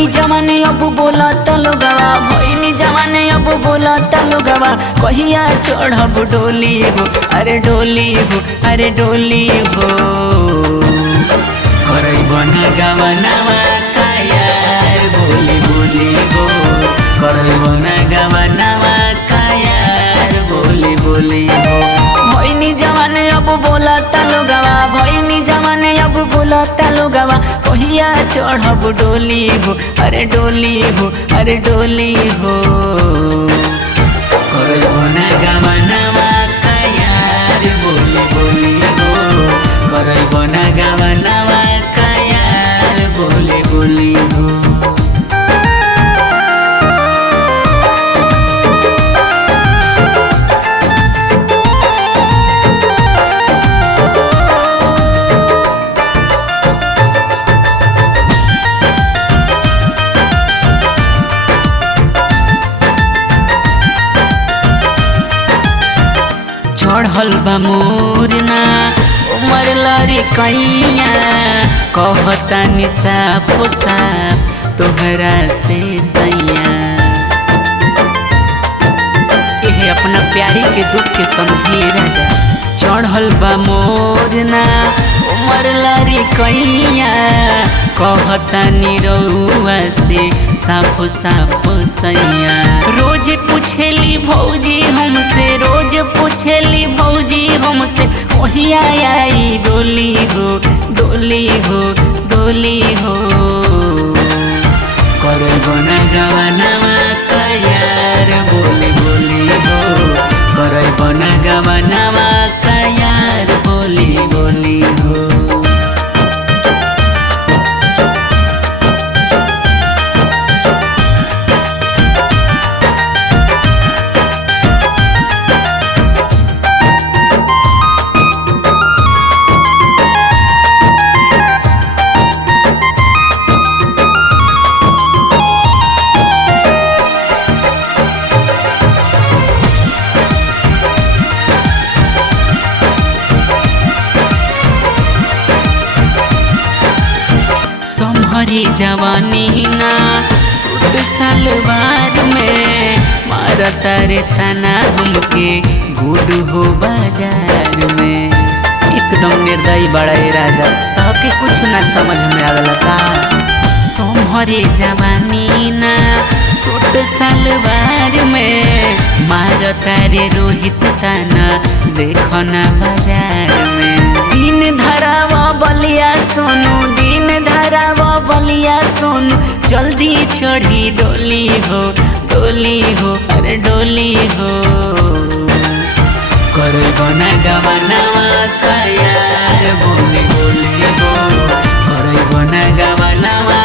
भइनी जवाने अब बोला तलुगवा भइनी जवाने अब बोला तलुगवा कहिया चढ़ब डोली हो अरे डोली हो अरे डोली हो करई बना गवनावा कायार बोली बोली हो करई बना गवनावा कायार बोली बोली हो भइनी जवाने अब बोला तलुगवा भइनी जवाने अब बोला तलुगवा कहिया चढ़ब डोली हो अरे डोली हो अरे डोली हो करई बना गवनावा कायार बोली बोली हो करई बना गवनावा कायार बोली बोली हो। चढ़ल बा मोरना उमर लरी कैया कहता निशा पोसा तोहरा से सैया ये अपना प्यारी के दुख के समझिए राजा। चढ़ल बा मोरना उमर लरी कैया कहता निरौआ से साफो साफो सैया रोज पूछेली भौजी हमसे रोज पूछेली भौजी हमसे ओहिया आई डोली हो डोली हो डोली हो करई बना गवनावा कायार बोली बोली हो करई बना गवनावा कायार बोली बोली हो। सम्हरी जवानी ना सूट सलवार में मारता रे तना हमके गुड हो बाजार में एकदम निर्दयी बड़ा राजा तहके कुछ ना समझ में आगला का। सम्हरी जवानी ना सूट सलवार में मारता रे रोहित तना देखो ना बाजार में दिन धरावा बलिया सोनू दिन धरावा बलिया सोनू जल्दी चढ़ी डोली हो अरे डोली हो करई बना गवनावा कायार बोली बोली हो करई बना गवनावा